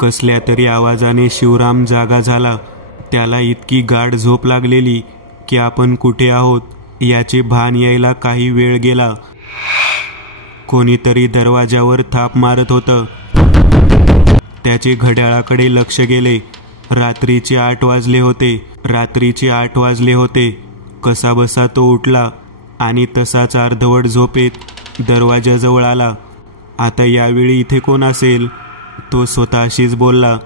कसल्या तरी आवाजाने शिवराम जागा झाला. त्याला इतकी गाढ झोप लागलेली की आपण कुठे आहोत याचे भान यायला काही वेळ गेला. कोणीतरी दरवाजावर थाप मारत होतं. त्याचे घड्याळाकडे लक्ष गेले. रात्रीचे 8 वाजले होते. कसाबसा तो उठला आणि तसाच अर्धवट झोपेत दरवाजाजवळ आला. आता यावेळी इथे कोण असेल, तो स्वतःशीच बोलला.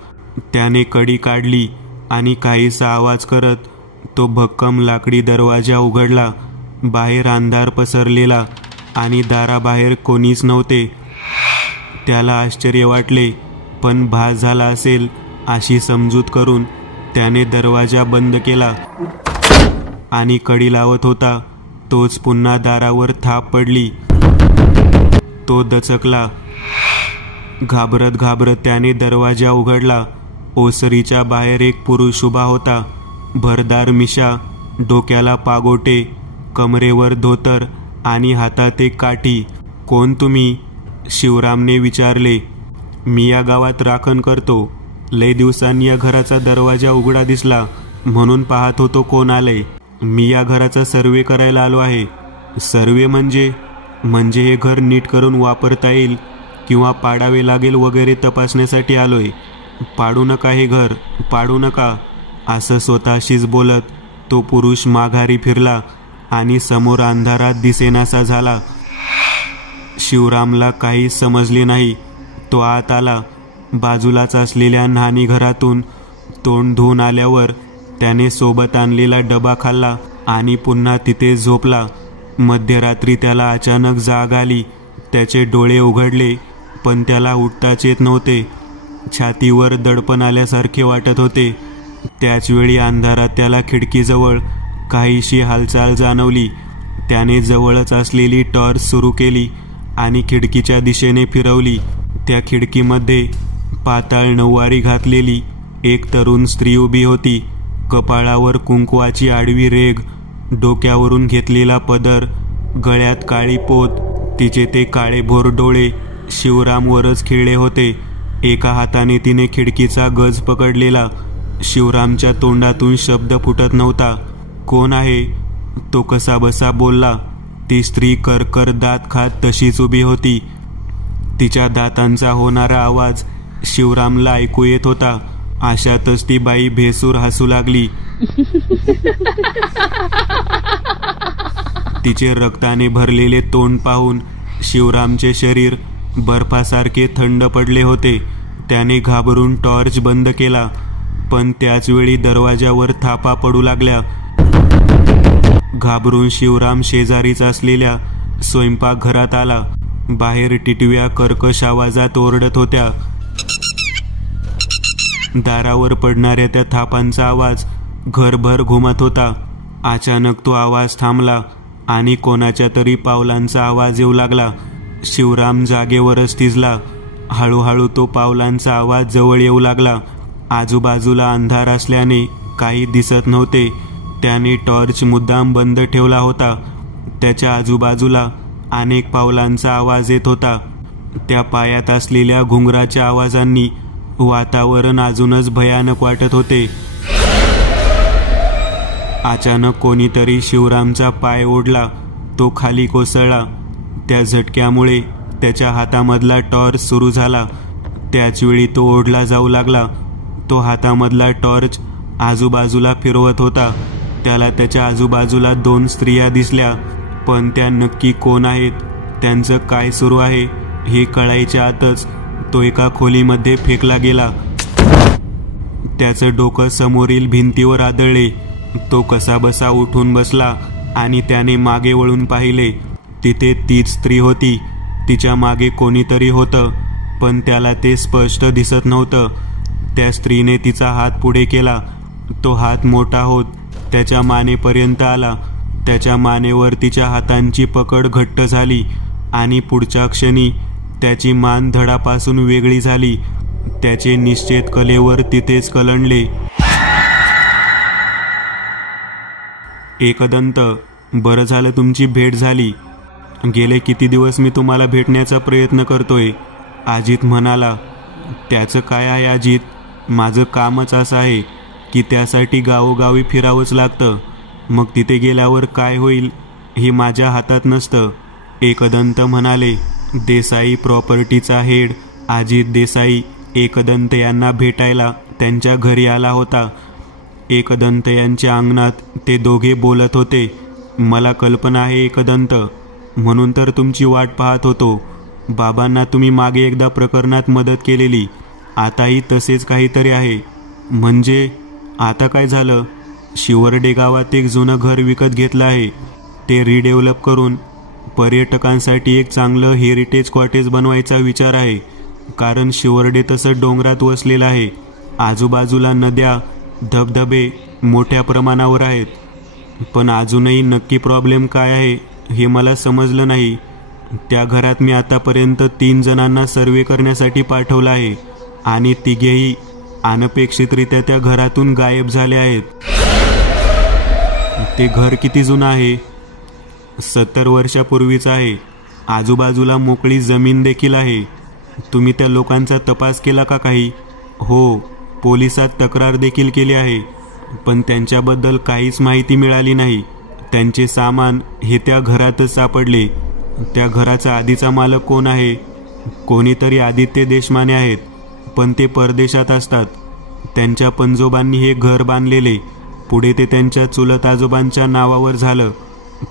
त्याने कडी काढली आणि काहीसा आवाज करत तो भक्कम लाकडी दरवाजा उघडला. बाहेर अंधार पसरलेला आणि दाराबाहेर कोणीच नव्हते. त्याला आश्चर्य वाटले, पण भास झाला असेल अशी समजूत करून त्याने दरवाजा बंद केला आणि कडी लावत होता तोच पुन्हा दारावर थाप पडली. तो दचकला. घाबरत घाबरत त्याने दरवाजा उघडला. ओसरीच्या बाहेर एक पुरुष उभा होता. भरदार मिशा, डोक्याला पागोटे, कमरेवर धोतर आणि हातात एक काठी. कोण तुम्ही? शिवरामने विचारले. मी या गावात राखण करतो. लय दिवसांनी या घराचा दरवाजा उघडा दिसला म्हणून पाहत होतो कोण आले. मी या घराचा सर्वे करायला आलो आहे. सर्वे म्हणजे हे घर नीट करून वापरता येईल किंवा पाडावे लागेल वगैरे तपासण्यासाठी आलोय. पाडू नका, हे घर पाडू नका, असं स्वतःशीच बोलत तो पुरुष माघारी फिरला आणि समोर अंधारात दिसेनासा झाला. शिवरामला काही समजले नाही. तो आत आला. बाजूलाच असलेल्या न्हाणी घरातून तोंड धुवून आल्यावर त्याने सोबत आणलेला डबा खाल्ला आणि पुन्हा तिथे झोपला. मध्यरात्री त्याला अचानक जाग आली. त्याचे डोळे उघडले, पण त्याला उठताच येत नव्हते. छातीवर दडपण आल्यासारखे वाटत होते. त्याचवेळी अंधारात त्याला खिडकीजवळ काहीशी हालचाल जाणवली. त्याने जवळच असलेली टॉर्च सुरू केली आणि खिडकीच्या दिशेने फिरवली. त्या खिडकीमध्ये पाताळ नऊवारी घातलेली एक तरुण स्त्री उभी होती. कपाळावर कुंकवाची आडवी रेघ, डोक्यावरून घेतलेला पदर, गळ्यात काळी पोत, तिचे ते काळेभोर डोळे शिवरामवरच खिळले होते. एका हाताने तिने खिडकीचा गज पकडलेला. शिवरामच्या तोंडातून शब्द फुटत नव्हता. कोण आहे? तो कसाबसा बोलला. ती स्त्री करकर दात खात तशीच उभी होती. तिच्या दातांचा होणारा आवाज शिवरामला ऐकू येत होता. अशातच ती बाई भेसूर हसू लागली. तिचे रक्ताने भरलेले तोंड पाहून शिवरामचे शरीर बर्फासारखे थंड पडले होते. त्याने घाबरून टॉर्च बंद केला, पण त्याचवेळी दरवाजावर थापा पडू लागल्या. घाबरून शिवराम शेजारीच असलेल्या स्वयंपाकघरात आला. बाहेर टिटव्या कर्कश आवाजात ओरडत होत्या. दारावर पडणाऱ्या त्या थापांचा आवाज घरभर घुमत होता. अचानक तो आवाज थांबला आणि कोणाच्या तरी पावलांचा आवाज येऊ लागला. शिवराम जागेवरच थिजला. हळूहळू तो पावलांचा आवाज जवळ येऊ लागला. आजूबाजूला अंधार असल्याने काही दिसत नव्हते. त्याने टॉर्च मुद्दाम बंद ठेवला होता. त्याच्या आजूबाजूला अनेक पावलांचा आवाज येत होता. त्या पायात असलेल्या घुंगराच्या आवाजांनी वातावरण अजूनच भयानक वाटत होते. अचानक कोणीतरी शिवरामचा पाय ओढला. तो खाली कोसळला. त्या झटक्यामुळे त्याच्या हातामधला टॉर्च सुरू झाला. त्याचवेळी तो ओढला जाऊ लागला. तो हातामधला टॉर्च आजूबाजूला फिरवत होता. त्याला त्याच्या आजूबाजूला 2 स्त्रिया दिसल्या, पण त्या नक्की कोण आहेत, त्यांचं काय सुरू आहे हे कळायच्या आतच तो एका खोलीमध्ये फेकला गेला. त्याचं डोकं समोरील भिंतीवर आदळले. तो कसाबसा उठून बसला आणि त्याने मागे वळून पाहिले. तिथे तीच स्त्री होती. तिच्या मागे कोणीतरी होतं, पण त्याला ते स्पष्ट दिसत नव्हतं. त्या स्त्रीने तिचा हात पुढे केला. तो हात मोठा होत त्याच्या मानेपर्यंत आला. त्याच्या मानेवर तिच्या हातांची पकड घट्ट झाली आणि पुढच्या क्षणी त्याची मान धडापासून वेगळी झाली. त्याचे निश्चेत कलेवर तिथेच कलंडले. एकदंत, बरं झालं तुमची भेट झाली. गेले किती दिवस मी तुम्हाला भेटण्याचा प्रयत्न करतोय. अजित म्हणाला. त्याचं काय आहे अजित, माझं कामच असं आहे की त्यासाठी गावोगावी फिरावंच लागतं. मग तिथे गेल्यावर काय होईल हे माझ्या हातात नसतं. एकदंत म्हणाले. देसाई प्रॉपर्टीचा हेड अजित देसाई एकदंत यांना भेटायला त्यांच्या घरी आला होता. एकदंत यांच्या अंगणात ते दोघे बोलत होते. मला कल्पना आहे एकदंत, म्हणून तर तुमची वाट पाहत होतो. बाबांना तुम्ही मागे एकदा प्रकरणात मदत केलेली, आताही तसेच काहीतरी आहे. म्हणजे आता काय झालं? शिवर्डे गावात एक जुनं घर विकत घेतलं आहे. ते रिडेव्हलप करून पर्यटकांसाठी एक चांगलं हेरिटेज कॉटेज बनवायचा विचार आहे. कारण शिवर्डे तसं डोंगरात वसलेलं आहे. आजूबाजूला नद्या, धबधबे मोठ्या प्रमाणावर आहेत. पण अजूनही नक्की प्रॉब्लेम काय आहे हे मला समजलं नाही. त्या घरात मी आतापर्यंत 3 जणांना सर्वे करण्यासाठी पाठवलं आहे आणि तिघेही अनपेक्षितरित्या त्या घरातून गायब झाले आहेत. ते घर किती जुनं आहे? 70 वर्षापूर्वीचं आहे. आजूबाजूला मोकळी जमीन देखील आहे. तुम्ही त्या लोकांचा तपास केला का काही? हो, पोलिसात तक्रार देखील केली आहे, पण त्यांच्याबद्दल काहीच माहिती मिळाली नाही. त्यांचे सामान हे त्या घरातच सापडले. त्या घराचा आधीचा मालक कोण आहे? कोणीतरी आदित्य देशमाने आहेत, पण ते परदेशात असतात. त्यांच्या पणजोबांनी हे घर बांधलेले. पुढे ते त्यांच्या चुलत आजोबांच्या नावावर झालं,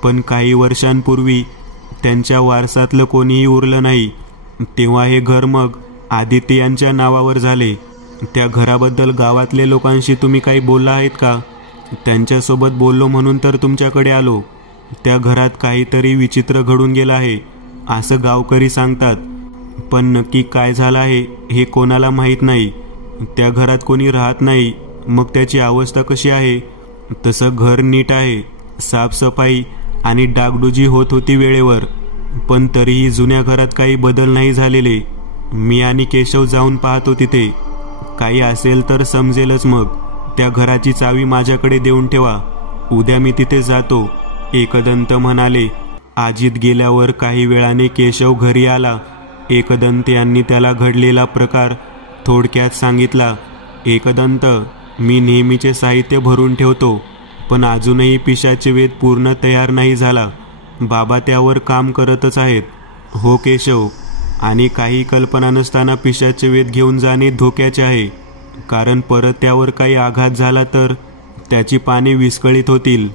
पण काही वर्षांपूर्वी त्यांच्या वारसातलं कोणीही उरलं नाही. तेव्हा हे घर मग आदित्य यांच्या नावावर झाले. त्या घराबद्दल गावातले लोकांशी तुम्ही काही बोलला आहेत का? त्यांच्यासोबत बोललो म्हणून तर तुमच्याकडे आलो. त्या घरात काहीतरी विचित्र घडून गेलं आहे असं गावकरी सांगतात, पण नक्की काय झालं आहे हे कोणाला माहीत नाही. त्या घरात कोणी राहत नाही. मग त्याची अवस्था कशी आहे? तसं घर नीट आहे. साफसफाई आणि डागडुजी होत होती वेळेवर, पण तरीही जुन्या घरात काही बदल नाही झालेले. मी आणि केशव जाऊन पाहतो तिथे. काही असेल तर समजेलच. मग त्या घराची चावी माझ्याकडे देऊन ठेवा. उद्या मी तिथे जातो, एकदंत म्हणाले. अजित गेल्यावर काही वेळाने केशव घरी आला. एकदंत यांनी त्याला घडलेला प्रकार थोडक्यात सांगितला. एकदंत, मी नेहमीचे साहित्य भरून ठेवतो, पण अजूनही पिशाचे वेध पूर्ण तयार नाही झाला. बाबा त्यावर काम करतच आहेत. हो केशव, आणि काही कल्पना नसताना पिशाचे वेध घेऊन जाणे धोक्याचे आहे. कारण परत त्यावर काही आघात झाला तर त्याची पाने विस्कळीत होतील.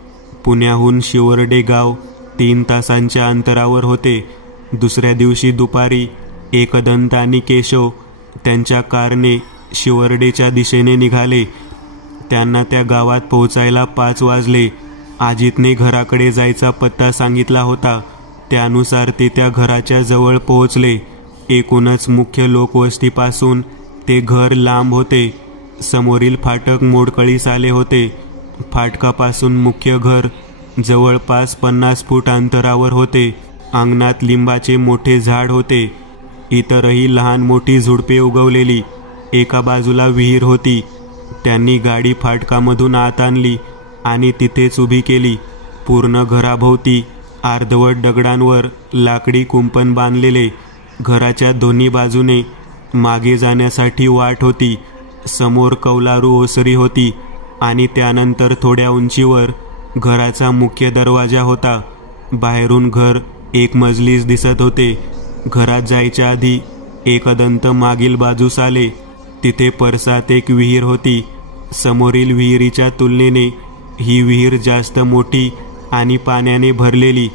पुण्याहून शिवर्डे गाव 3 तासांच्या अंतरावर होते. दुसऱ्या दिवशी दुपारी एकदंत आणि केशव त्यांच्या कारने शिवर्डेच्या दिशेने निघाले. त्यांना त्या गावात पोहोचायला 5 वाजले. अजितने घराकडे जायचा पत्ता सांगितला होता, त्यानुसार ते त्या घराच्या जवळ पोहोचले. एकूणच मुख्य लोकवस्तीपासून ते घर लांब होते. समोरील फाटक मोडकळीस आले होते. फाटकापासून मुख्य घर जवळपास 50 फूट अंतरावर होते. अंगणात लिंबाचे मोठे झाड होते. इतरही लहान मोठी झुडपे उगवलेली. एका बाजूला विहीर होती. त्यांनी गाडी फाटकामधून आत आणली आणि तिथेच उभी केली. पूर्ण घराभोवती अर्धवट दगडांवर लाकडी कुंपण बांधलेले. घराच्या दोन्ही बाजूने मागे जाण्यासाठी वाट होती. समोर कौलारू ओसरी होती आणि त्यानंतर थोड्या उंचीवर घराचा मुख्य दरवाजा होता. बाहेरून घर एक मजलीस दिसत होते. घरात जायच्या आधी एकदंत मागील बाजूस आले. तिथे परसात एक विहीर होती. समोरील विहिरीच्या तुलनेने ही विहीर जास्त मोठी आणि पाण्याने भरलेली.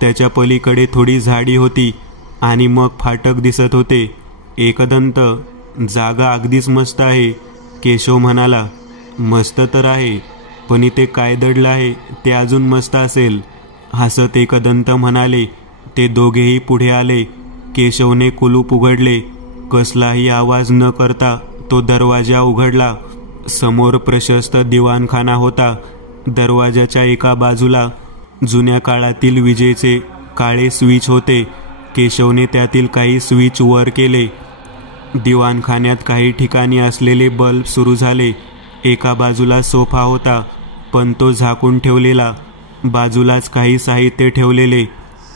त्याच्या पलीकडे थोडी झाडी होती आणि मग फाटक दिसत होते. एकदंत, जागा अगदीच मस्त आहे, केशव म्हणाला. मस्त तर आहे, पण इथे काय दडलं आहे ते अजून मस्त असेल, हसत एकदंत म्हणाले. ते दोघेही पुढे आले. केशवने कुलूप उघडले. कसलाही आवाज न करता तो दरवाजा उघडला. समोर प्रशस्त दिवाणखाना होता. दरवाजाच्या एका बाजूला जुन्या काळातील विजेचे काळे स्विच होते. केशवने त्यातील काही स्विच वर केले. दिवाणखान्यात काही ठिकाणी असलेले बल्ब सुरू झाले. एका बाजूला सोफा होता, पण तो झाकून ठेवलेला. बाजूलाच काही साहित्य ठेवलेले.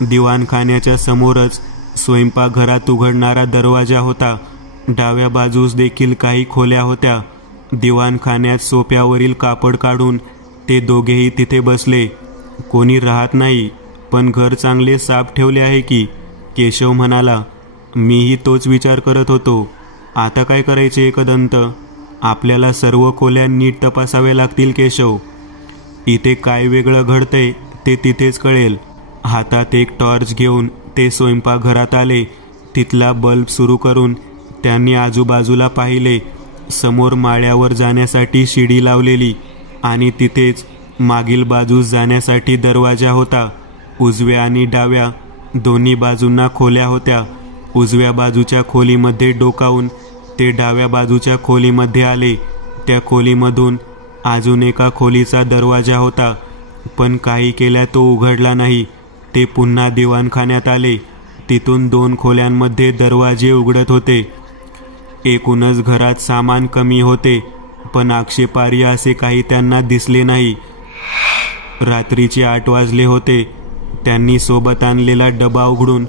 दिवाणखान्याच्या समोरच स्वयंपाकघरात उघडणारा दरवाजा होता. डाव्या बाजूस देखील काही खोल्या होत्या. दिवाणखान्यात सोफ्यावरील कापड काढून ते दोघेही तिथे बसले. कोणी राहत नाही, पण घर चांगले साफ ठेवले आहे की, केशव म्हणाला. मीही तोच विचार करत होतो. आता काय करायचे एकदंत? आपल्याला सर्व खोल्या नीट तपासाव्या लागतील केशव. इथे काय वेगळं घडतंय ते तिथेच कळेल. हातात एक टॉर्च घेऊन ते स्वयंपाकघरात आले. तिथला बल्ब सुरू करून त्यांनी आजूबाजूला पाहिले. समोर माळ्यावर जाण्यासाठी शिडी लावलेली आणि तिथेच मागील बाजूस जाण्यासाठी दरवाजा होता. उजव्या आणि डाव्या दोन्ही बाजूंना खोल्या होत्या. उजव्या बाजूच्या खोलीमध्ये डोकावून ते डाव्या बाजूच्या खोलीमध्ये आले. त्या खोलीमधून अजून एका खोलीचा दरवाजा होता, पण काही केल्या तो उघडला नाही. ते पुन्हा दिवाणखान्यात आले. तिथून 2 खोल्यांमध्ये दरवाजे उघडत होते. एकूणच घरात सामान कमी होते, पण आक्षेपार्ह असे काही त्यांना दिसले नाही. रात्रीचे 8 वाजले होते. त्यांनी सोबत आणलेला डबा उघडून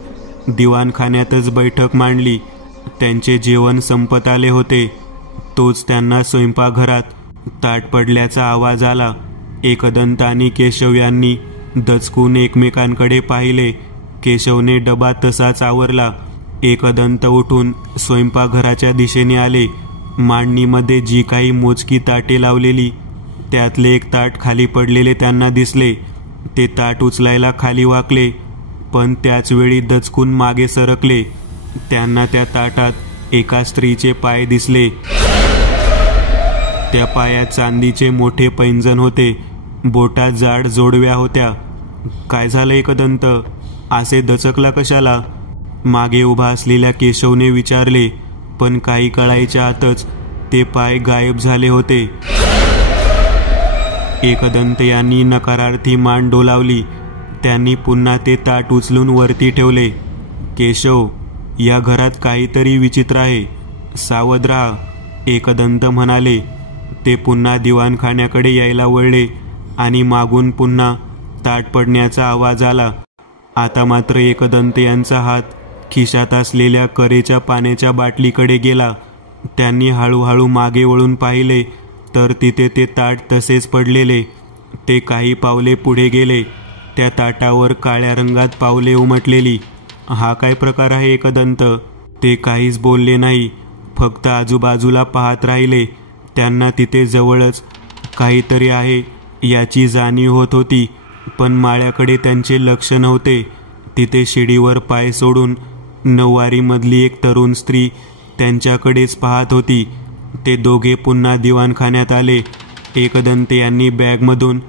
दिवाणखान्यातच बैठक मांडली. त्यांचे जेवण संपत आले होते. तोच त्यांना स्वयंपाकघरात ताट पडल्याचा आवाज आला. एकदंत आणि केशव यांनी दचकून एकमेकांकडे पाहिले. केशवने डबा तसाच आवरला. एकदंत उठून स्वयंपाकघराच्या दिशेने आले. मांडणीमध्ये जी काही मोजकी ताटे लावलेली त्यातले एक ताट खाली पडलेले त्यांना दिसले. ते ताट उचलायला खाली वाकले, पण त्याचवेळी दचकून मागे सरकले. त्यांना त्या ताटात एका स्त्रीचे पाय दिसले. त्या पायात चांदीचे मोठे पैंजण होते. बोटात जाड जोडव्या होत्या. काय झालं एकदंत? असे दचकला कशाला? मागे उभा असलेल्या केशवने विचारले, पण काही कळायच्या आतच ते पाय गायब झाले होते. एकदंत यांनी नकारार्थी मान डोलावली. त्यांनी पुन्हा ते ताट उचलून वरती ठेवले. केशव, या घरात काहीतरी विचित्र आहे, सावध राहा, एकदंत म्हणाले. ते पुन्हा दिवाणखान्याकडे यायला वळले आणि मागून पुन्हा ताट पडण्याचा आवाज आला. आता मात्र एकदंत यांचा हात खिशात असलेल्या करेच्या पाण्याच्या बाटलीकडे गेला. त्यांनी हळूहळू मागे वळून पाहिले तर तिथे ते ताट तसेच पडलेले. ते काही पावले पुढे गेले. त्या ताटावर काळ्या रंगात पावले उमटलेली. हा काय प्रकार आहे एकदंत? ते काहीच बोलले नाही, फक्त आजूबाजूला पाहत राहिले. त्यांना तिथे जवळच काहीतरी आहे याची जाणीव होत होती, पण माळ्याकडे त्यांचे लक्ष नव्हते. तिथे शिडीवर पाय सोडून नऊवारीमधली एक तरुण स्त्री त्यांच्याकडेच पाहत होती. ते दोघे पुन्हा दिवाणखान्यात आले. एकदंत यांनी बॅगमधून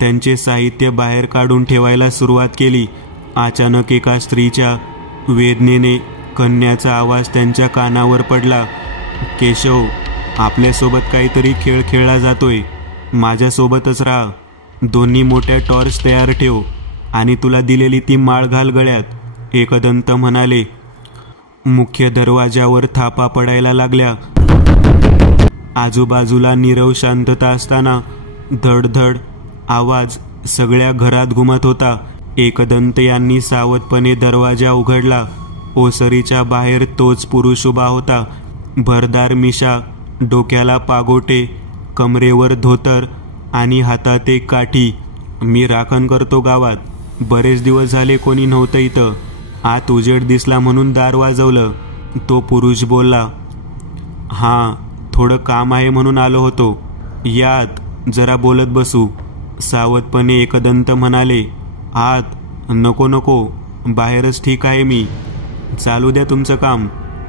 त्यांचे साहित्य बाहेर काढून ठेवायला सुरुवात केली. अचानक एका स्त्रीच्या वेदनेने कन्याचा आवाज त्यांच्या कानावर पडला. केशव, आपल्यासोबत काहीतरी खेळ खेळला जातोय. माझ्यासोबतच राहा. दोन्ही मोठ्या टॉर्च तयार ठेव आणि तुला दिलेली ती माळ घाल गळ्यात, एकदंत म्हणाले. मुख्य दरवाजावर थापा पडायला लागल्या. आजूबाजूला नीरव शांतता असताना धडधड आवाज सगळ्या घरात घुमत होता. एकदंत यांनी सावधपणे दरवाजा उघडला. ओसरीच्या बाहेर तोच पुरुष उभा होता. भरदार मिशा, डोक्याला पागोटे, कमरेवर धोतर आणि हातात एक काठी. मी राखण करतो गावात. बरेच दिवस झाले कोणी नव्हतं इथं. आत उजेड दिसला म्हणून दार वाजवलं, तो पुरुष बोलला. हां, थोडं काम आहे म्हणून आलो होतो. यात जरा बोलत बसू, सावधपणे एकदंत म्हणाले. आत नको नको, बाहेरच ठीक आहे मी. चालू द्या तुमचं काम,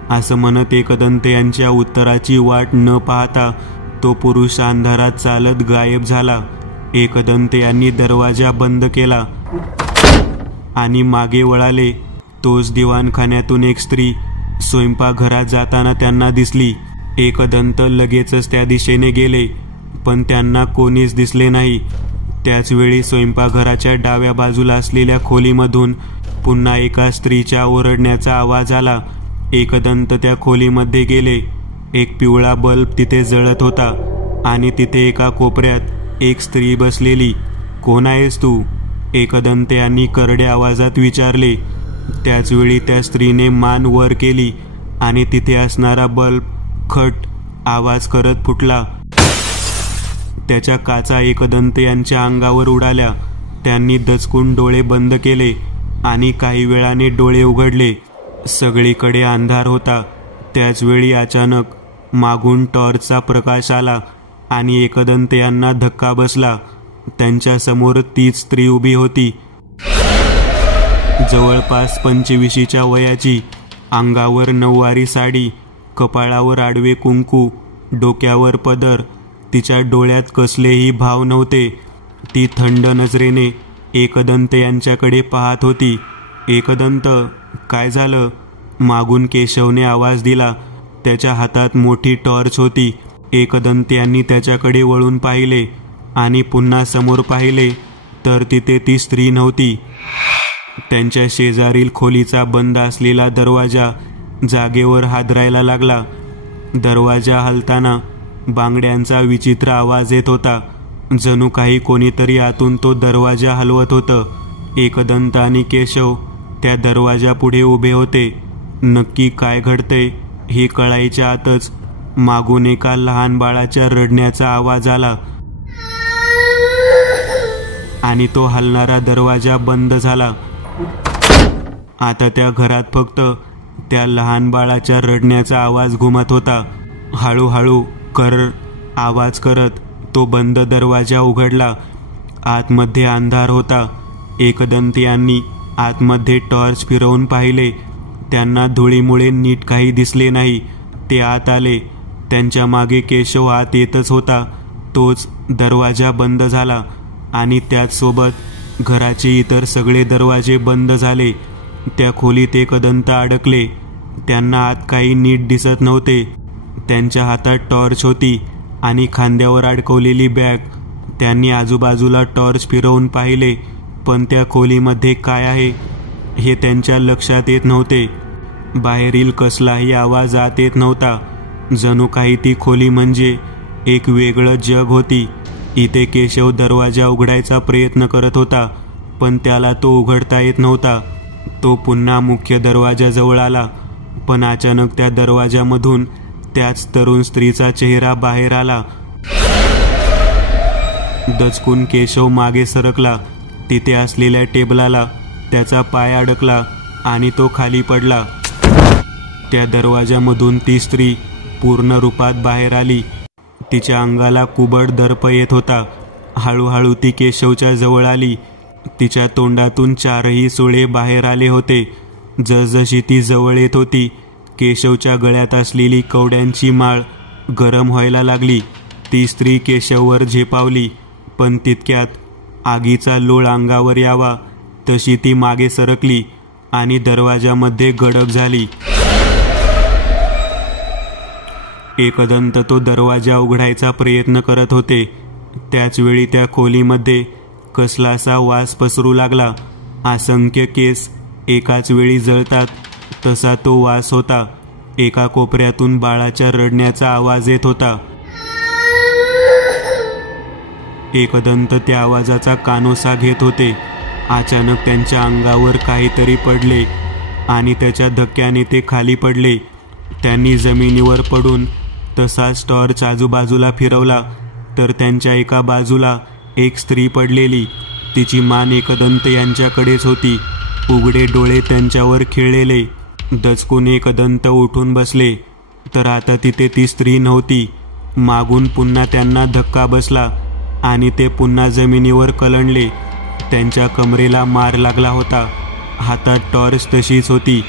असं म्हणत एकदंत यांच्या उत्तराची वाट न पाहता तो पुरुष अंधारात चालत गायब झाला. एकदंत यांनी दरवाजा बंद केला आणि मागे वळाले. तोच दिवाणखान्यातून एक स्त्री स्वयंपाकघरात जाताना त्यांना दिसली. एकदंत लगेचच त्या दिशेने गेले, पण त्यांना कोणीच दिसले नाही. त्याचवेळी स्वयंपाकघराच्या डाव्या बाजूला असलेल्या खोलीमधून पुन्हा एका स्त्रीच्या ओरडण्याचा आवाज आला. एकदंत त्या खोलीमध्ये गेले. एक पिवळा बल्ब तिथे जळत होता आणि तिथे एका कोपऱ्यात एक स्त्री बसलेली. कोण आहेस तू? एकदंत यांनी करड्या आवाजात विचारले. त्याचवेळी त्या स्त्रीने मान वर केली आणि तिथे असणारा बल्ब खट आवाज करत फुटला. त्याच्या काचा एकदंत यांच्या अंगावर उडाल्या. त्यांनी दचकून डोळे बंद केले आणि काही वेळाने डोळे उघडले. सगळीकडे अंधार होता. त्याचवेळी अचानक मागून टॉर्चचा प्रकाश आला आणि एकदंत यांना धक्का बसला. त्यांच्या समोर तीच स्त्री उभी होती, जवळपास 25च्या वयाची. अंगावर नऊवारी साडी, कपाळावर आडवे कुंकू, डोक्यावर पदर. तिच्या डोळ्यात कसलेही भाव नव्हते. ती थंड नजरेने एकदंत यांच्याकडे पाहत होती. एकदंत, काय झालं? मागून केशवने आवाज दिला. त्याच्या हातात मोठी टॉर्च होती. एकदंत यांनी त्याच्याकडे वळून पाहिले आणि पुन्हा समोर पाहिले तर तिथे ती स्त्री नव्हती. त्यांच्या शेजारील खोलीचा बंद असलेला दरवाजा जागेवर हादरायला लागला. दरवाजा हलताना बांगड्यांचा विचित्र आवाज येत होता. जणू काही कोणीतरी आतून तो दरवाजा हलवत होतं. एकदंत आणि केशव त्या दरवाजापुढे उभे होते. नक्की काय घडतंय हे कळायच्या आतच मागून एका लहान बाळाच्या रडण्याचा आवाज आला आणि तो हलणारा दरवाजा बंद झाला. आता त्या घरात फक्त त्या लहान बाळाच्या रडण्याचा आवाज घुमत होता. हळूहळू आवाज करत तो बंद दरवाजा उघडला. आतमध्ये अंधार होता. एकदंत यांनी आतमध्ये टॉर्च फिरवून पाहिले. त्यांना धुळीमुळे नीट काही दिसले नाही. ते आत आले. त्यांच्या मागे केशव आत येतच होता. तोच दरवाजा बंद झाला आणि त्याचसोबत घराचे इतर सगळे दरवाजे बंद झाले. त्या खोलीत एकदंत अडकले. त्यांना आत काही नीट दिसत नव्हते. त्यांच्या हातात टॉर्च होती आणि खांद्यावर अडकवलेली बॅग. त्यांनी आजूबाजूला टॉर्च फिरवून पाहिले, पण त्या खोलीमध्ये काय आहे हे त्यांच्या लक्षात येत नव्हते. बाहेरील कसलाही आवाज आत येत नव्हता. जणू काही ती खोली म्हणजे एक वेगळं जग होती. इथे केशव दरवाजा उघडायचा प्रयत्न करत होता, पण त्याला तो उघडता येत नव्हता. तो पुन्हा मुख्य दरवाजाजवळ आला, पण अचानक त्या दरवाजामधून त्याच तरुण स्त्रीचा चेहरा बाहेर आला. दचकून केशव मागे सरकला. तिथे असलेल्या टेबलाला त्याचा पाय अडकला आणि तो खाली पडला. त्या दरवाजामधून ती स्त्री पूर्ण रूपात बाहेर आली. तिच्या अंगाला कुबड दर्प येत होता. हळूहळू ती केशवच्या जवळ आली. तिच्या तोंडातून 4ही सुळे बाहेर आले होते. जसजशी ती जवळ येत होती, केशवच्या गळ्यात असलेली कवड्यांची माळ गरम व्हायला लागली. ती स्त्री केशववर झेपावली, पण तितक्यात आगीचा लोळ अंगावर यावा तशी ती मागे सरकली आणि दरवाजामध्ये गडप झाली. एकदंत तो दरवाजा उघडायचा प्रयत्न करत होते. त्याचवेळी त्या खोलीमध्ये कसलासा वास पसरू लागला. असंख्य केस एकाच वेळी जळतात तसा तो वास होता. एका कोपऱ्यातून बाळाच्या रडण्याचा आवाज येत होता. एकदंत त्या आवाजाचा कानोसा घेत होते. अचानक त्यांच्या अंगावर काहीतरी पडले आणि त्याच्या धक्क्याने ते खाली पडले. त्यांनी जमिनीवर पडून तसाच टॉर्च आजूबाजूला फिरवला तर त्यांच्या एका बाजूला एक स्त्री पडलेली. तिची मान एकदंत यांच्याकडेच होती. उघडे डोळे त्यांच्यावर खिळलेले. दचकून एकदंत उठून बसले तर आता तिथे ती स्त्री नव्हती. मागून पुन्हा त्यांना धक्का बसला आणि ते पुन्हा जमिनीवर कलंडले. त्यांच्या कमरेला मार लागला होता. हातात टॉर्च तशीच होती.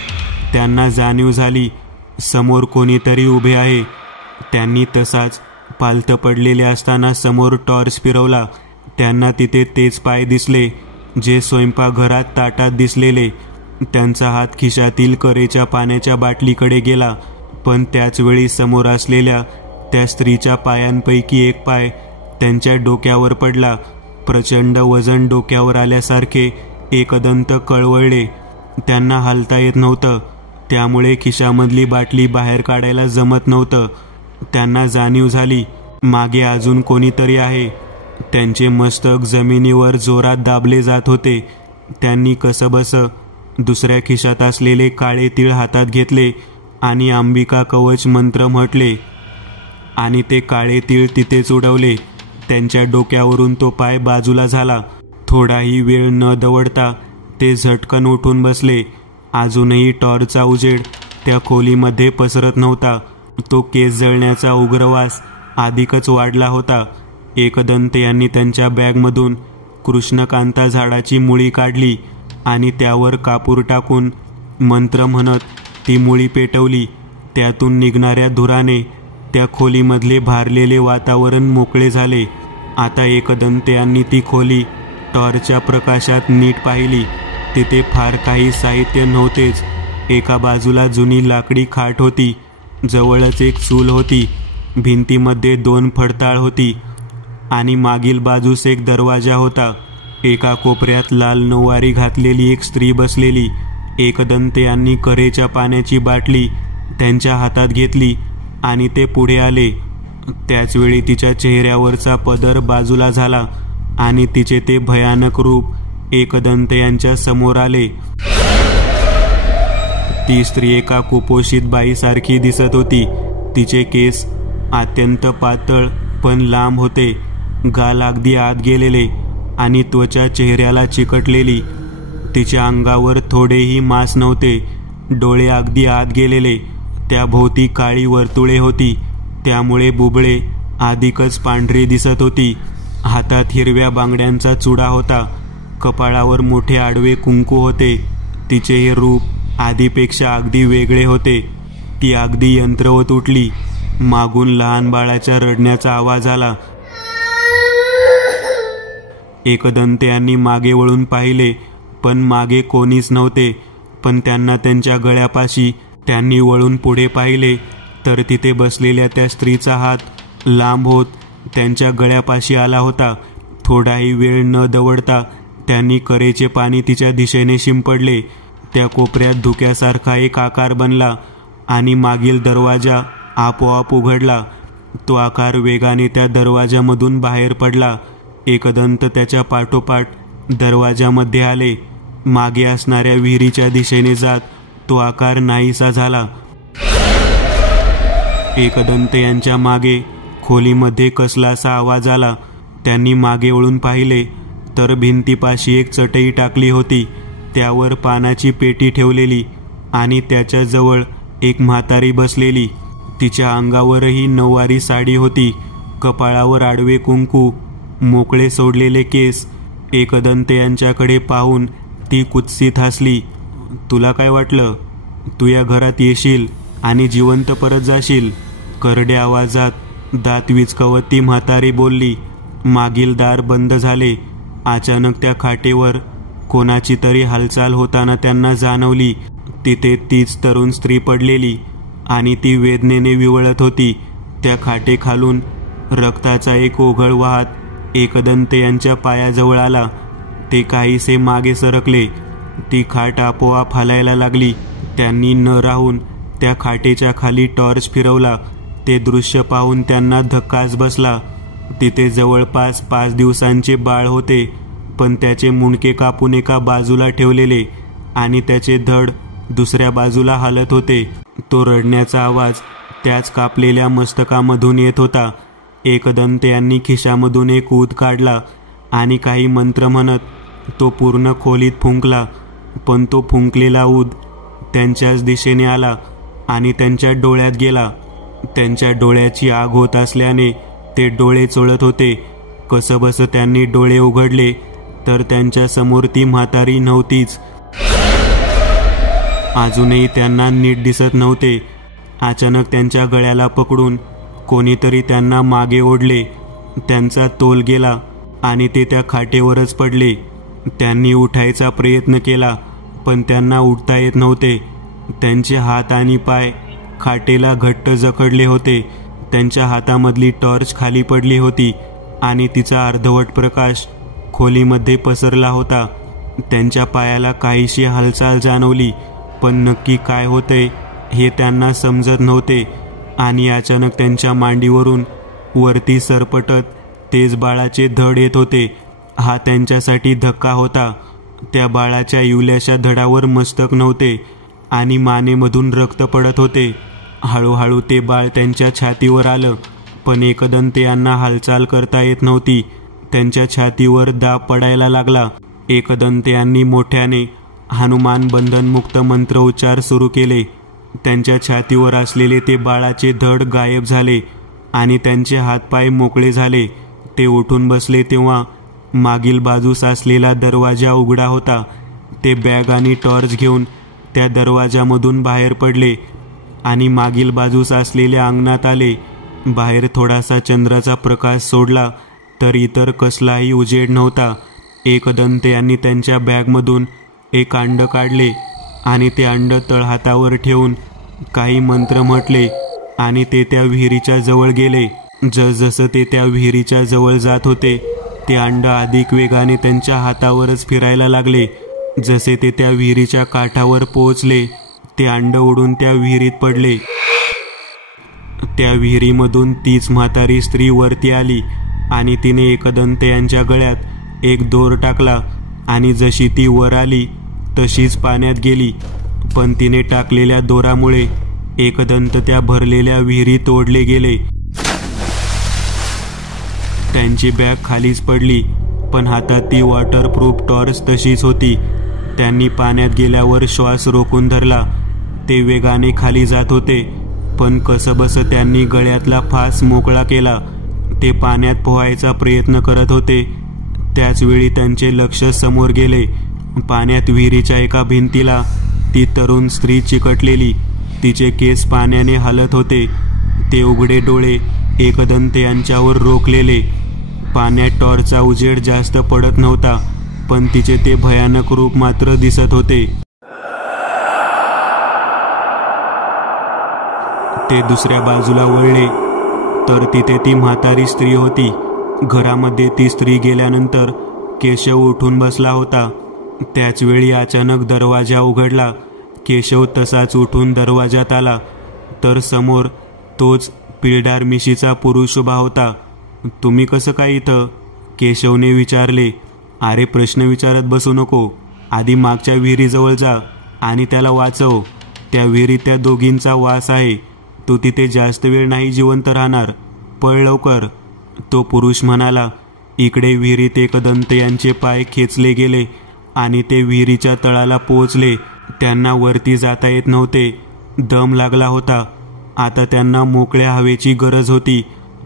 त्यांना जाणीव झाली समोर कोणीतरी उभे आहे. त्यांनी तसाच पालथ पडलेले असताना समोर टॉर्च फिरवला. त्यांना तिथे तेच पाय दिसले जे स्वयंपाकघरात ताटात दिसलेले. त्यांचा हात खिशातील करेच्या पाण्याच्या बाटलीकडे गेला, पण त्याचवेळी समोर असलेल्या त्या स्त्रीच्या पायांपैकी एक पाय त्यांच्या डोक्यावर पडला. प्रचंड वजन डोक्यावर आल्यासारखे एकदंत कळवळले. त्यांना हलता येत नव्हतं, त्यामुळे खिशामधली बाटली बाहेर काढायला जमत नव्हतं. त्यांना जाणीव झाली मागे अजून कोणीतरी आहे. त्यांचे मस्तक जमिनीवर जोरात दाबले जात होते. त्यांनी कसंबसं दुसऱ्या खिशात असलेले काळे तीळ हातात घेतले आणि अंबिका कवच मंत्र म्हटले आणि ते काळे तीळ तिथेच उडवले. त्यांच्या डोक्यावरून तो पाय बाजूला झाला. थोडाही वेळ न दवडता ते झटकन उठून बसले. अजूनही टॉर्चचा उजेड त्या खोलीमध्ये पसरत नव्हता. तो केस जळण्याचा उग्रवास अधिकच वाढला होता. एकदंत यांनी त्यांच्या बॅगमधून कृष्णकांता झाडाची मुळी काढली आणि त्यावर कापूर टाकून मंत्र म्हणत ती मुळी पेटवली. त्यातून निघणाऱ्या धुराने त्या खोलीमधले भारलेले वातावरण मोकळे झाले. आता एकदंत यांनी ती खोली टॉर्चच्या प्रकाशात नीट पाहिली. तिथे फार काही साहित्य नव्हतेच. एका बाजूला जुनी लाकडी खाट होती. जवळच एक चूल होती. भिंतीमध्ये 2 फडताळ होती आणि मागील बाजूस एक दरवाजा होता. एका कोपऱ्यात लाल नऊवारी घातलेली एक स्त्री बसलेली. एकदंत यांनी करेच्या पाण्याची बाटली त्यांच्या हातात घेतली आणि ते पुढे आले. त्याचवेळी तिच्या चेहऱ्यावरचा पदर बाजूला झाला आणि तिचे ते भयानक रूप एकदंत यांच्या समोर आले. ती स्त्री एका कुपोषित बाईसारखी दिसत होती. तिचे केस अत्यंत पातळ पण लांब होते. गाल अगदी आत गेलेले आणि त्वचा चेहऱ्याला चिकटलेली. तिच्या अंगावर थोडेही मांस नव्हते. डोळे अगदी आत गेलेले. त्याभोवती काळी वर्तुळे होती. त्यामुळे बुबळे अधिकच पांढरी दिसत होती. हातात हिरव्या बांगड्यांचा चुडा होता. कपाळावर मोठे आडवे कुंकू होते. तिचे हे रूप आधीपेक्षा अगदी वेगळे होते. ती अगदी यंत्रवत उठली. मागून लहान बाळाच्या रडण्याचा आवाज आला. एकदंत यांनी मागे वळून पाहिले पण मागे कोणीच नव्हते. पण त्यांना त्यांच्या गळ्यापाशी त्यांनी वळून पुढे पाहिले तर तिथे बसलेल्या त्या स्त्रीचा हात लांब होत त्यांच्या गळ्यापाशी आला होता. थोडाही वेळ न दवडता त्यांनी करेचे पाणी तिच्या दिशेने शिंपडले. त्या कोपऱ्यात धुक्यासारखा एक आकार बनला आणि मागील दरवाजा आपोआप उघडला. तो आकार वेगाने त्या दरवाजामधून बाहेर पडला. एकदंत त्याच्या पाठोपाठ दरवाजामध्ये आले. मागे असणाऱ्या विहिरीच्या दिशेने जात तो आकार नाहीसा झाला. एकदंत यांच्या मागे खोलीमध्ये कसलासा आवाज आला. त्यांनी मागे वळून पाहिले तर भिंतीपाशी एक चटई टाकली होती. त्यावर पानाची पेटी ठेवलेली आणि त्याच्या जवळ एक म्हातारी बसलेली. तिच्या अंगावरही नऊवारी साडी होती. कपाळावर आडवे कुंकू, मोकळे सोडलेले केस. एकदंत यांच्याकडे पाहून ती कुत्सित हसली. तुला काय वाटलं? तू या घरात येशील आणि जिवंत परत जाशील? करड्या आवाजात दात विचकवत ती म्हातारी बोलली. मागील दार बंद झाले. अचानक त्या खाटेवर कोणाची तरी हालचाल होताना त्यांना जाणवली. तिथे तीच तरुण स्त्री पडलेली आणि ती वेदनेने विवळत होती. त्या खाटेखालून रक्ताचा एक ओघळ वाहत एकदंत यांच्या पायाजवळ आला. ते काहीसे मागे सरकले. ती खाट आपोआप हलायला लागली. त्यांनी न राहून त्या खाटेच्या खाली टॉर्च फिरवला. ते दृश्य पाहून त्यांना धक्काच बसला. तिथे जवळपास 5 दिवसांचे बाळ होते पण त्याचे मुंडके कापून एका बाजूला ठेवलेले आणि त्याचे धड दुसऱ्या बाजूला हालत होते. तो रडण्याचा आवाज त्याच कापलेल्या मस्तकामधून येत होता. एकदंत यांनी खिशामधून एक ऊद काढला आणि काही मंत्र म्हणत तो पूर्ण खोलीत फुंकला. पण तो फुंकलेला ऊद त्यांच्याच दिशेने आला आणि त्यांच्या डोळ्यात गेला. त्यांच्या डोळ्याची आग होत असल्याने ते डोळे चोळत होते. कसंबसं त्यांनी डोळे उघडले तर त्यांच्या समोर ती म्हातारी नव्हतीच. अजूनही त्यांना नीट दिसत नव्हते. अचानक त्यांच्या गळ्याला पकडून कोणीतरी त्यांना मागे ओढले. त्यांचा तोल गेला आणि ते त्या खाटेवरच पडले. त्यांनी उठायचा प्रयत्न केला पण त्यांना उठता येत नव्हते. त्यांचे हात आणि पाय खाटेला घट्ट जखडले होते. त्यांच्या हातामधली टॉर्च खाली पडली होती आणि तिचा अर्धवट प्रकाश खोलीमध्ये पसरला होता. त्यांच्या पायाला काहीशी हालचाल जाणवली पण नक्की काय होते हे त्यांना समजत नव्हते. आणि अचानक त्यांच्या मांडीवरून वरती सरपटत तेज बाळाचे धड येत होते. हा त्यांच्यासाठी धक्का होता. त्या बाळाच्या इवल्याशा धडावर मस्तक नव्हते आणि मानेमधून रक्त पडत होते. हळूहळू ते बाळ त्यांच्या छातीवर आलं, पण एकदंत यांना हालचाल करता येत नव्हती. त्यांच्या छातीवर दाब पडायला लागला. एकदंत यांनी मोठ्याने हनुमान बंधनमुक्त मंत्र उच्चार सुरू केले. त्यांच्या छातीवर असलेले ते बाळाचे धड गायब झाले आणि त्यांचे हातपाय मोकळे झाले. ते उठून बसले तेव्हा मागील बाजूस असलेला दरवाजा उघडा होता. ते बॅग आणि टॉर्च घेऊन त्या दरवाजामधून बाहेर पडले आणि मागील बाजूस असलेल्या अंगणात आले. बाहेर थोडासा चंद्राचा प्रकाश सोडला तर इतर कसलाही उजेड नव्हता. एकदंत यांनी त्यांच्या बॅगमधून एक अंड काढले आणि ते अंड तळहातावर ठेवून काही मंत्र म्हटले आणि ते त्या विहिरीच्या जवळ गेले. जसजसं ते त्या विहिरीच्या जवळ जात होते ते अंड अधिक वेगाने त्यांच्या हातावरच फिरायला लागले. जसे ते त्या विहिरीच्या काठावर पोहोचले ते अंड उडून त्या विहिरीत पडले. त्या विहिरीमधून तीच म्हातारी स्त्री वरती आली आणि तिने एकदंत यांच्या गळ्यात एक दोर टाकला आणि जशी ती वर आली तशीच पाण्यात गेली. पण तिने टाकलेल्या दोरामुळे एकदंत त्या भरलेल्या विहिरीत ओढले गेले. त्यांची बॅग खालीच पडली, पण हातात ती वॉटरप्रूफ टॉर्च तशीच होती. त्यांनी पाण्यात गेल्यावर श्वास रोखून धरला. ते वेगाने खाली जात होते, पण कसंबसं त्यांनी गळ्यातला फास मोकळा केला. ते पाण्यात पोहायचा प्रयत्न करत होते. त्याचवेळी त्यांचे लक्ष समोर गेले. पाण्यात विहिरीच्या एका भिंतीला ती तरुण स्त्री चिकटलेली. तिचे केस पाण्याने हलत होते. ते उघडे डोळे एकदंत यांच्यावर रोखलेले. पाण्यात टॉर्चचा उजेड जास्त पडत नव्हता, पण तिचे ते भयानक रूप मात्र दिसत होते. ते दुसऱ्या बाजूला वळले तर तिथे ती म्हातारी स्त्री होती. घरामध्ये ती स्त्री गेल्यानंतर केशव उठून बसला होता. त्याचवेळी अचानक दरवाजा उघडला. केशव तसाच उठून दरवाजात आला तर समोर तोच पिळदार मिशीचा पुरुष उभा होता. तुम्ही कसं काय इथं? केशवने विचारले. अरे प्रश्न विचारत बसू नको, आधी मागच्या विहिरीजवळ जा आणि त्याला वाचव. त्या विहिरीत त्या दोघींचा वास आहे. तू तिथे जास्त वेळ नाही जिवंत राहणार, पळ लवकर. तो पुरुष म्हणाला. इकडे विहिरीत एकदंत यांचे पाय खेचले गेले आणि ते विहिरीच्या तळाला पोहोचले. त्यांना वरती जाता येत नव्हते. दम लागला होता. आता त्यांना मोकळ्या हवेची गरज होती,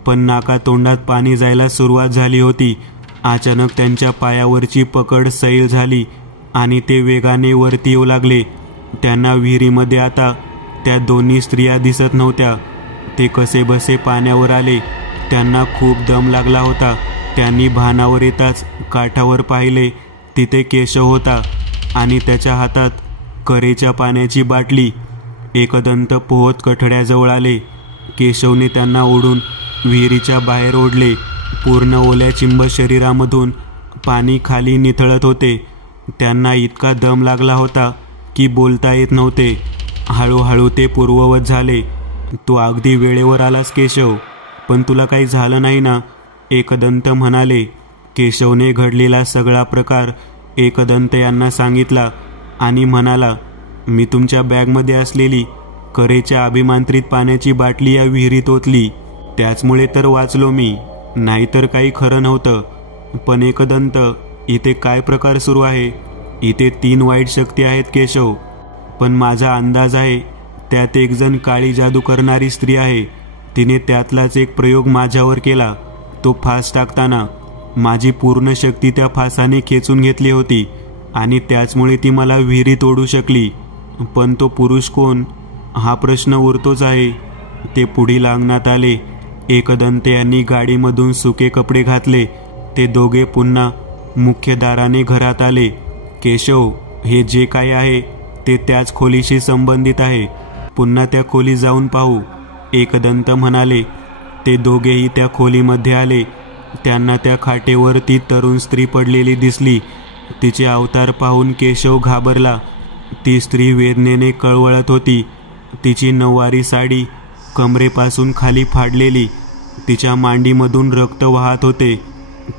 पण नाकातोंडात पाणी जायला सुरुवात झाली होती. अचानक त्यांच्या पायावरची पकड सैल झाली आणि ते वेगाने वरती येऊ लागले. त्यांना विहिरीमध्ये आता त्या दोन्ही स्त्रिया दिसत नव्हत्या. ते कसेबसे पाण्यावर आले. त्यांना खूप दम लागला होता. त्यांनी भानावर येताच काठावर पाहिले. तिथे केशव होता आणि त्याच्या हातात करेच्या पाण्याची बाटली. एकदंत पोहत कठड्याजवळ आले. केशवने त्यांना ओढून विहिरीच्या बाहेर ओढले. पूर्ण ओल्या चिंब शरीरामधून पाणी खाली निथळत होते. त्यांना इतका दम लागला होता की बोलता येत नव्हते. हळूहळू ते पूर्ववत झाले. तू अगदी वेळेवर आलास केशव, पण तुला काही झालं नाही ना? एकदंत म्हणाले. केशवने घडलेला सगळा प्रकार एकदंत यांना सांगितला आणि म्हणाला, मी तुमच्या बॅगमध्ये असलेली करेच्या अभिमांत्रित पाण्याची बाटली या विहिरीत ओतली. त्याचमुळे तर वाचलो मी, नाहीतर काही खरं नव्हतं. पण एकदंत, इथे काय प्रकार सुरू आहे? इथे 3 वाईट शक्ती आहेत केशव, पण माझा अंदाज आहे त्यात एक जण काळी जादू करणारी स्त्री आहे. तिने त्यातलाच एक प्रयोग माझ्यावर केला. तो फास टाकताना माझी पूर्ण शक्ती त्या फासाने खेचून घेतली होती आणि त्याचमुळे ती मला विहिरीत ओढू शकली. पण तो पुरुष कोण हा प्रश्न उरतोच आहे. ते पुढील अंगणात आले. एकदंत यांनी गाडीमधून सुके कपडे घातले. ते दोघे पुन्हा मुख्य दाराने घरात आले. केशव, हे जे काही आहे ते त्याच खोलीशी संबंधित आहे. पुन्हा त्या खोलीत जाऊन पाहू, एकदंत म्हणाले. ते दोघेही त्या खोलीमध्ये आले. त्यांना त्या खाटेवर ती तरुण स्त्री पडलेली दिसली. तिचे अवतार पाहून केशव घाबरला. ती स्त्री वेदनेने कळवळत होती. तिची नऊवारी साडी कमरेपासून खाली फाडलेली. तिच्या मांडीमधून रक्त वाहत होते.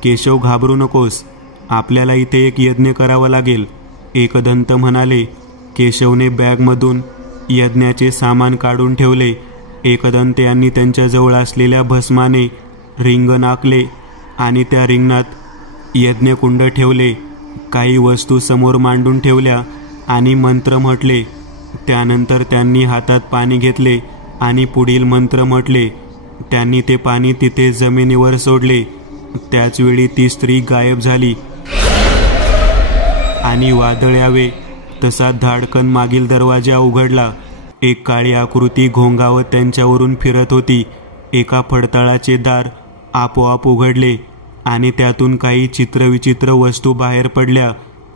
केशव, घाबरू नकोस, आपल्याला इथे एक यज्ञ करावा लागेल, एकदंत म्हणाले. केशवने बॅगमधून यज्ञाचे सामान काढून ठेवले. एकदंत यांनी त्यांच्याजवळ असलेल्या भस्माने रिंगण आखले आणि त्या रिंगणात यज्ञकुंड ठेवले. काही वस्तू समोर मांडून ठेवल्या आणि मंत्र म्हटले. त्यानंतर त्यांनी हातात पाणी घेतले आणि पुढील मंत्र म्हटले. त्यांनी ते पाणी तिथे जमिनीवर सोडले. त्याचवेळी ती स्त्री गायब झाली आणि वादळ यावे तसा धाडकन मागील दरवाजा उघडला. एक काळी आकृती घोंगावत त्यांच्यावरून फिरत होती. एका फडताळाचे दार आपोआप उघडले आणि त्यातून काही चित्रविचित्र वस्तू बाहेर पडल्या,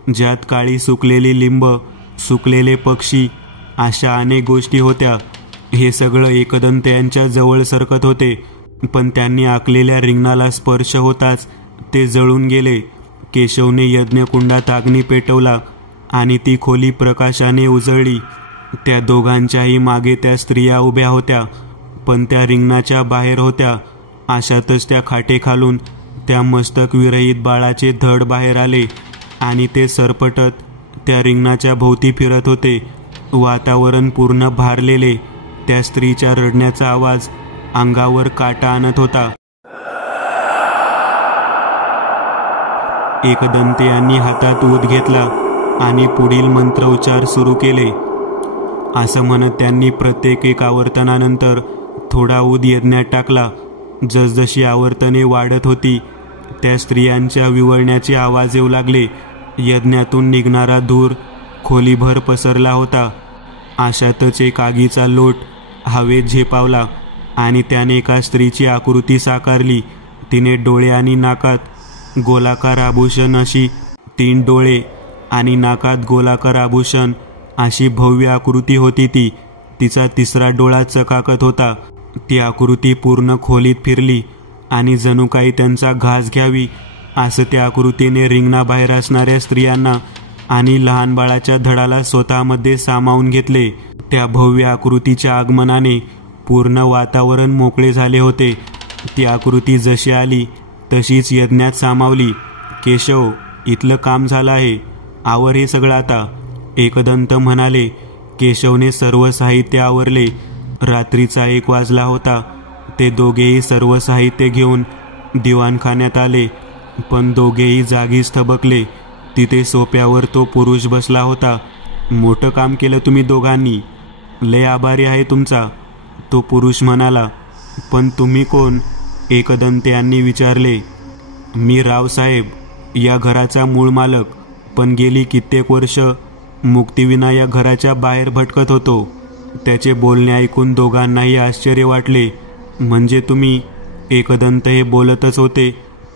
ज्यात काळी सुकलेली लिंब, सुकलेले पक्षी अशा अनेक गोष्टी होत्या. हे सगळं एकदंत यांच्या जवळ सरकत होते, पण त्यांनी आखलेल्या रिंगणाला स्पर्श होताच ते जळून गेले. केशवने यज्ञकुंडात अग्नी पेटवला आणि ती खोली प्रकाशाने उजळली. त्या दोघांच्याही मागे त्या स्त्रिया उभ्या होत्या, पण त्या रिंगणाच्या बाहेर होत्या. अशातच त्या खाटेखालून त्या मस्तक विरहित बाळाचे धड बाहेर आले आणि ते सरपटत त्या रिंगणाच्या भोवती फिरत होते. वातावरण पूर्ण भारलेले. त्या स्त्रीच्या रडण्याचा आवाज अंगावर काटा आणत होता. एकदंत यांनी हातात ऊद घेतला आणि पुढील मंत्रोच्चार सुरू केले. असं म्हणत त्यांनी प्रत्येक एक आवर्तनानंतर थोडा ऊद यज्ञात टाकला. जसजशी आवर्तने वाढत होती त्या स्त्रियांच्या विवळण्याचे आवाज येऊ लागले. यज्ञातून निघणारा धूर खोलीभर पसरला होता. अशातच एक आगीचा लोट हवेत झेपावला आणि त्याने एका स्त्रीची आकृती साकारली. तिने डोळे आणि नाकात गोलाकार आभूषण अशी 3 डोळे आणि नाकात गोलाकार आभूषण अशी भव्य आकृती होती ती. तिचा 3रा डोळा चकाकत होता. ती आकृती पूर्ण खोलीत फिरली आणि जणू काही त्यांचा घास घ्यावी असं त्या आकृतीने रिंगणाबाहेर असणाऱ्या स्त्रियांना आणि लहान बाळाच्या धडाला स्वतःमध्ये सामावून घेतले. त्या भव्य आकृतीच्या आगमनाने पूर्ण वातावरण मोकळे झाले होते. ती आकृती जशी आली तशीच यज्ञात सामावली. केशव, इथलं काम झालं आहे, आवर हे सगळं आता, एकदंत म्हणाले. केशवने सर्व साहित्य आवरले. रात्रीचा 1 वाजला होता. ते दोघेही सर्व साहित्य घेऊन दिवाणखान्यात आले, पण दोघेही जागीच थबकले. तिथे सोप्यावर तो पुरुष बसला होता. मोठं काम केलं तुम्ही दोघांनी, लय आभारी आहे तुमचा, तो पुरुष म्हणाला. पण तुम्ही कोण? एकदंत यांनी विचारले. मी रावसाहेब, या घराचा मूळ मालक, पण गेली कित्येक वर्ष मुक्तीविना या घराच्या बाहेर भटकत होतो. त्याचे बोलणे ऐकून दोघांनाही आश्चर्य वाटले. म्हणजे तुम्ही? एकदंत हे बोलतच होते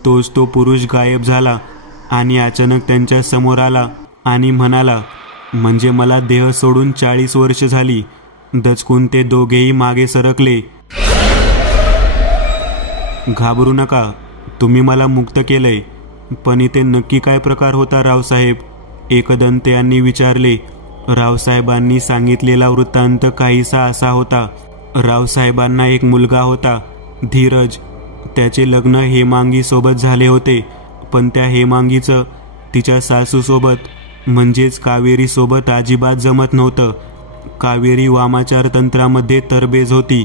तोच तो पुरुष गायब झाला आणि अचानक त्यांच्या समोर आला आणि म्हणाला, म्हणजे मला देह सोडून 40 वर्ष झाली. दचकून ते दोघेही मागे सरकले. घाबरू नका, तुम्ही मला मुक्त केलंय, पण इथे नक्की काय प्रकार होता रावसाहेब? एकदंत यांनी विचारले. रावसाहेबांनी सांगितलेला वृत्तांत काहीसा असा होता. रावसाहेबांना एक मुलगा होता, धीरज. त्याचे लग्न हेमांगी सोबत झाले होते, पण त्या हेमांगीचं तिच्या सासूसोबत म्हणजेच कावेरी सोबत अजिबात जमत नव्हतं. कावेरी वामाचार तंत्रामध्ये तरबेज होती.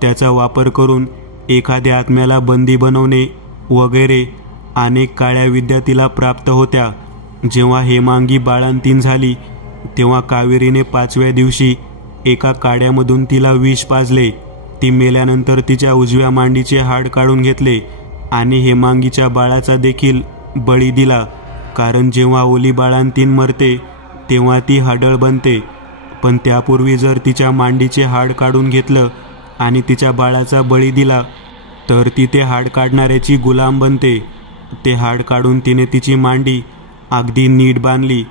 त्याचा वापर करून एखाद्या आत्म्याला बंदी बनवणे वगैरे अनेक काळ्या विद्या तिला प्राप्त होत्या. जेव्हा हेमांगी बाळंतीण झाली तेव्हा कावेरीने 5व्या दिवशी एका काड्यामधून तिला विष पाजले. ती मेल्यानंतर तिच्या उजव्या मांडीचे हाड काढून घेतले आणि हेमांगीच्या बाळाचा देखील बळी दिला. कारण जेव्हा ओली बाळंतीण मरते तेव्हा ती हाडळ बनते, पण त्यापूर्वी जर तिच्या मांडीचे हाड काढून घेतलं आणि तिच्या बाळाचा बळी दिला तर ती ते हाड काढणाऱ्याची गुलाम बनते. ते हाड काढून तिने तिची मांडी अगदी नीट बांधली.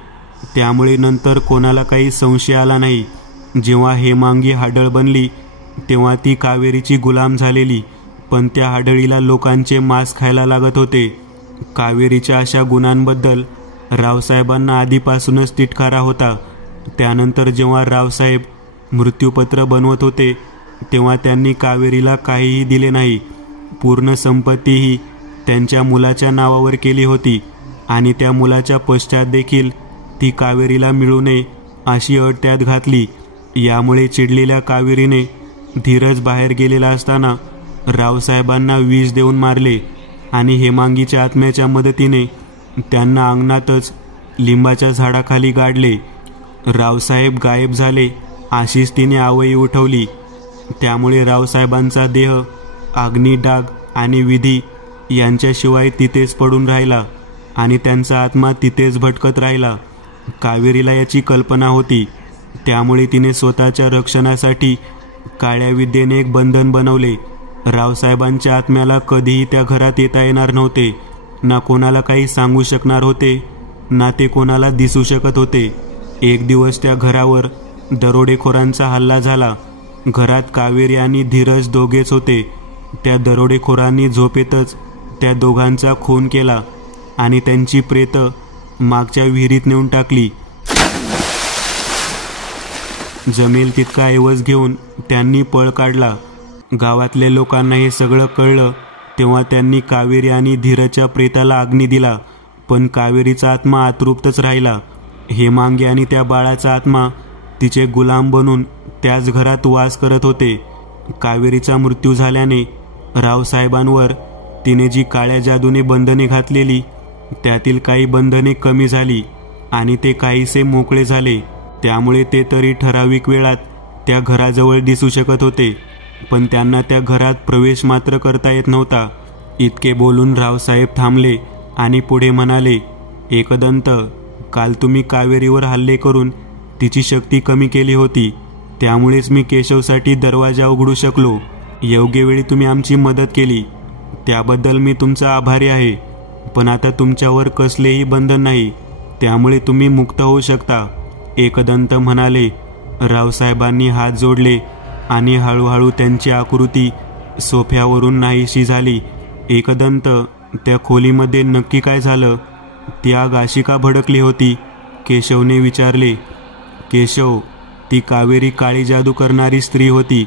त्यामुळे नंतर कोणाला काही संशय आला नाही. जेव्हा हेमांगी हाडळ बनली तेव्हा ती कावेरीची गुलाम झालेली, पण त्या हाडळीला लोकांचे मांस खायला लागत होते. कावेरीच्या अशा गुणांबद्दल रावसाहेबांना आधीपासूनच तिटकारा होता. त्यानंतर जेव्हा रावसाहेब मृत्यूपत्र बनवत होते तेव्हा त्यांनी कावेरीला काहीही दिले नाही. पूर्ण संपत्तीही त्यांच्या मुलाच्या नावावर केली होती आणि त्या मुलाच्या पश्चात देखील ती कावेरीला मिळू नये अशी अट त्यात घातली. यामुळे चिडलेल्या कावेरीने धीरज बाहेर गेलेला असताना रावसाहेबांना विष देऊन मारले आणि हेमांगीच्या आत्म्याच्या मदतीने त्यांना अंगणातच लिंबाच्या झाडाखाली गाडले. रावसाहेब गायब झाले अशीच तिने आवई उठवली. त्यामुळे रावसाहेबांचा देह अग्नी, डाग आणि विधी यांच्याशिवाय तिथेच पडून राहिला आणि त्यांचा आत्मा तिथेच भटकत राहिला. कावेरीला याची कल्पना होती. त्यामुळे तिने स्वतःच्या रक्षणासाठी काळ्या विद्येने एक बंधन बनवले. रावसाहेबांच्या आत्म्याला कधीही त्या घरात येता येणार नव्हते. ना कोणाला काही सांगू शकणार होते, ना ते कोणाला दिसू शकत होते. एक दिवस त्या घरावर दरोडेखोरांचा हल्ला झाला. घरात कावेरी आणि धीरज दोघेच होते. त्या दरोडेखोरांनी झोपेतच त्या दोघांचा खून केला आणि त्यांची प्रेत मागच्या विहिरीत नेऊन टाकली. जमेल तितका ऐवज घेऊन त्यांनी पळ काढला. गावातल्या लोकांना हे सगळं कळलं तेव्हा त्यांनी कावेरी आणि धीरजच्या प्रेताला अग्नी दिला. पण कावेरीचा आत्मा अतृप्तच राहिला. हेमांगी आणि त्या बाळाचा आत्मा तिचे गुलाम बनून त्याच घरात वास करत होते. कावेरीचा मृत्यू झाल्याने रावसाहेबांवर तिने जी काळ्या जादूने बंधने घातलेली त्यातील काही बंधने कमी झाली आणि ते काहीसे मोकळे झाले. त्यामुळे ते तरी ठराविक वेळात त्या घराजवळ दिसू शकत होते, पण त्यांना त्या घरात प्रवेश मात्र करता येत नव्हता. इतके बोलून रावसाहेब थांबले आणि पुढे म्हणाले, एकदंत, काल तुम्ही कावेरीवर हल्ले करून तिची शक्ती कमी केली होती. त्यामुळेच मी केशवसाठी दरवाजा उघडू शकलो. योग्य वेळी तुम्ही आमची मदत केली, त्याबद्दल मी तुमचा आभारी आहे. पण आता तुमच्यावर कसलेही बंधन नाही, त्यामुळे तुम्ही मुक्त होऊ शकता. एकदंत म्हणाले. रावसाहेबांनी हात जोडले आणि हळूहळू त्यांची आकृती सोफ्यावरून नाहीशी झाली. एकदंत, त्या खोलीमध्ये नक्की काय झालं? ती आग अशी का भडकली होती? केशवने विचारले. केशव, ती कावेरी काळी जादू करणारी स्त्री होती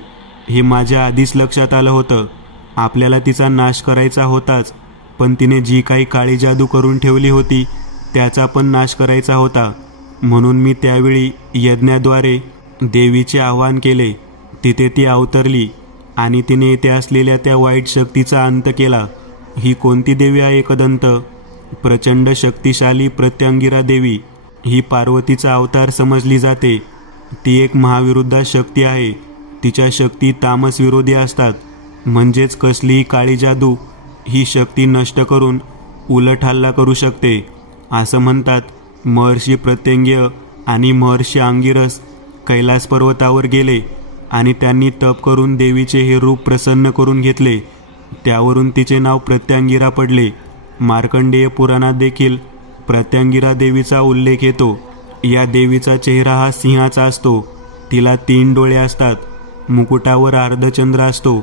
हे माझ्या आधीच लक्षात आलं होतं. आपल्याला तिचा नाश करायचा होताच, पण तिने जी काही काळी जादू करून ठेवली होती त्याचा पण नाश करायचा होता. म्हणून मी त्यावेळी यज्ञाद्वारे देवीचे आवाहन केले. तिथे ती अवतरली आणि तिने येथे असलेल्या त्या वाईट शक्तीचा अंत केला. ही कोणती देवी आहे एकदंत? प्रचंड शक्तिशाली प्रत्यंगिरा देवी. ही पार्वतीचा अवतार समजली जाते. ती एक महाविरुद्धा शक्ती आहे. तिच्या शक्ती तामस विरोधी असतात. म्हणजेच कसलीही काळी जादू ही शक्ती नष्ट करून उलट हल्ला करू शकते. असं म्हणतात. महर्षी प्रत्यंग्य आणि महर्षी अंगिरस कैलास पर्वतावर गेले आणि त्यांनी तप करून देवीचे हे रूप प्रसन्न करून घेतले. त्यावरून तिचे नाव प्रत्यंगिरा पडले. मार्कंडेय पुराणात देखील प्रत्यंगिरा देवीचा उल्लेख येतो. या देवीचा चेहरा हा सिंहाचा असतो. तिला 3 डोळे असतात. मुकुटावर अर्धचंद्र असतो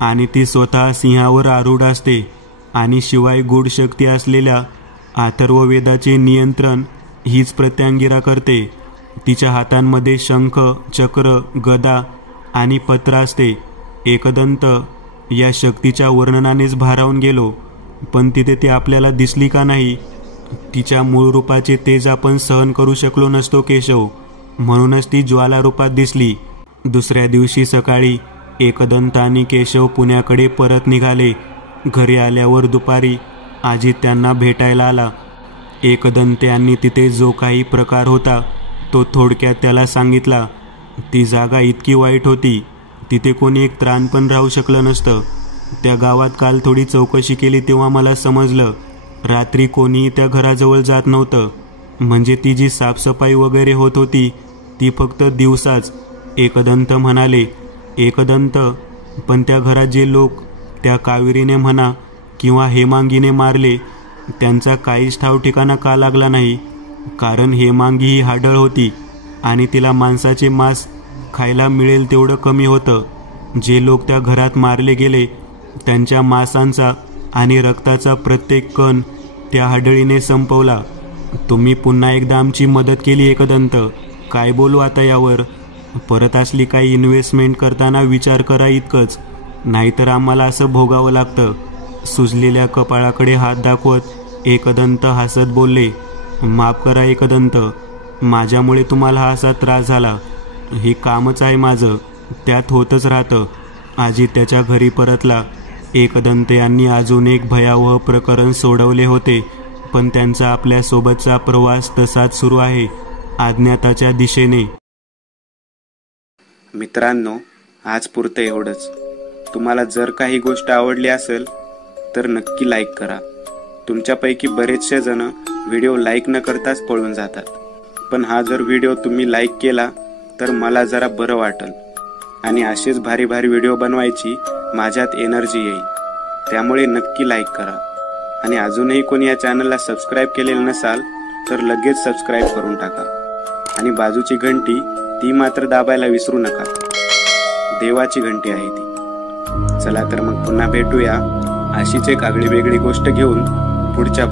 आणि ती स्वतः सिंहावर आरूढ असते. आणि शिवाय गूढ शक्ती असलेल्या अथर्ववेदाचे नियंत्रण हीच प्रत्यंगिरा करते. तिच्या हातांमध्ये शंख, चक्र, गदा आणि पत्र असते. एकदंत, या शक्तीच्या वर्णनानेच भारावून गेलो, पण तिथे ती आपल्याला दिसली का नाही? तिच्या मूळ रूपाचे तेज आपण सहन करू शकलो नसतो केशव, म्हणूनच ती ज्वाला रूपात दिसली. दुसऱ्या दिवशी सकाळी एकदंत आणि केशव पुण्याकडे परत निघाले. घरी आल्यावर दुपारी अजित त्यांना भेटायला आला. एकदंत यांनी तिथे जो काही प्रकार होता तो थोडक्यात त्याला सांगितला. ती जागा इतकी वाईट होती, तिथे कोणी एक त्राण पण राहू शकलं नसतं. त्या गावात काल थोडी चौकशी केली तेव्हा मला समजलं, रात्री कोणीही त्या घराजवळ जात नव्हतं. म्हणजे ती जी साफसफाई वगैरे होत होती ती फक्त दिवसाच. एकदंत म्हणाले. एकदंत, पण त्या घरात जे लोक त्या कावेरीने म्हणा किंवा हेमांगीने मारले त्यांचा काहीच ठाव ठिकाणा का लागला नाही? कारण हेमांगी ही हाडळ होती आणि तिला माणसाचे मांस खायला मिळेल तेवढं कमी होतं. जे लोक त्या घरात मारले गेले त्यांच्या मांसांचा आणि रक्ताचा प्रत्येक कण त्या हाडळीने संपवला. तुम्ही पुन्हा एकदा आमची मदत केली एकदंत. काय बोलू आता यावर? परत असली काही इन्व्हेस्टमेंट करताना विचार करा इतकंच, नाहीतर आम्हाला असं भोगावं लागतं. सुजलेल्या कपाळाकडे हात दाखवत एकदंत हसत बोलले. माफ करा एकदंत, माझ्यामुळे तुम्हाला हा असा त्रास झाला. हे कामच आहे माझं, त्यात होतच राहतं. अजित त्याच्या घरी परतला. एकदंत यांनी अजून एक भयावह प्रकरण सोडवले होते, पण त्यांचा आपल्यासोबतचा प्रवास तसाच सुरू आहे, अज्ञाताच्या दिशेने. मित्रांनो, आज पुरतं एवढंच. तुम्हाला जर काही गोष्ट आवडली असेल तर नक्की लाईक करा. तुमच्यापैकी बरेचसे जण व्हिडिओ लाईक न करताच पळून जातात, पण हा जर व्हिडिओ तुम्ही लाईक केला तर मला जरा बरं वाटेल आणि असेच भारी भारी व्हिडिओ बनवायची माझ्यात एनर्जी येईल. त्यामुळे नक्की लाईक करा. आणि अजूनही कोणी या चॅनलला सबस्क्राईब केलेलं नसाल तर लगेच सबस्क्राईब करून टाका. आणि बाजूची घंटी ती मात्र दाबायला विसरू नका. देवाची घंटी आहे ती. चला तर मग पुन्हा भेटूया अशीच एक आगळी वेगळी गोष्ट घेऊन पुढच्या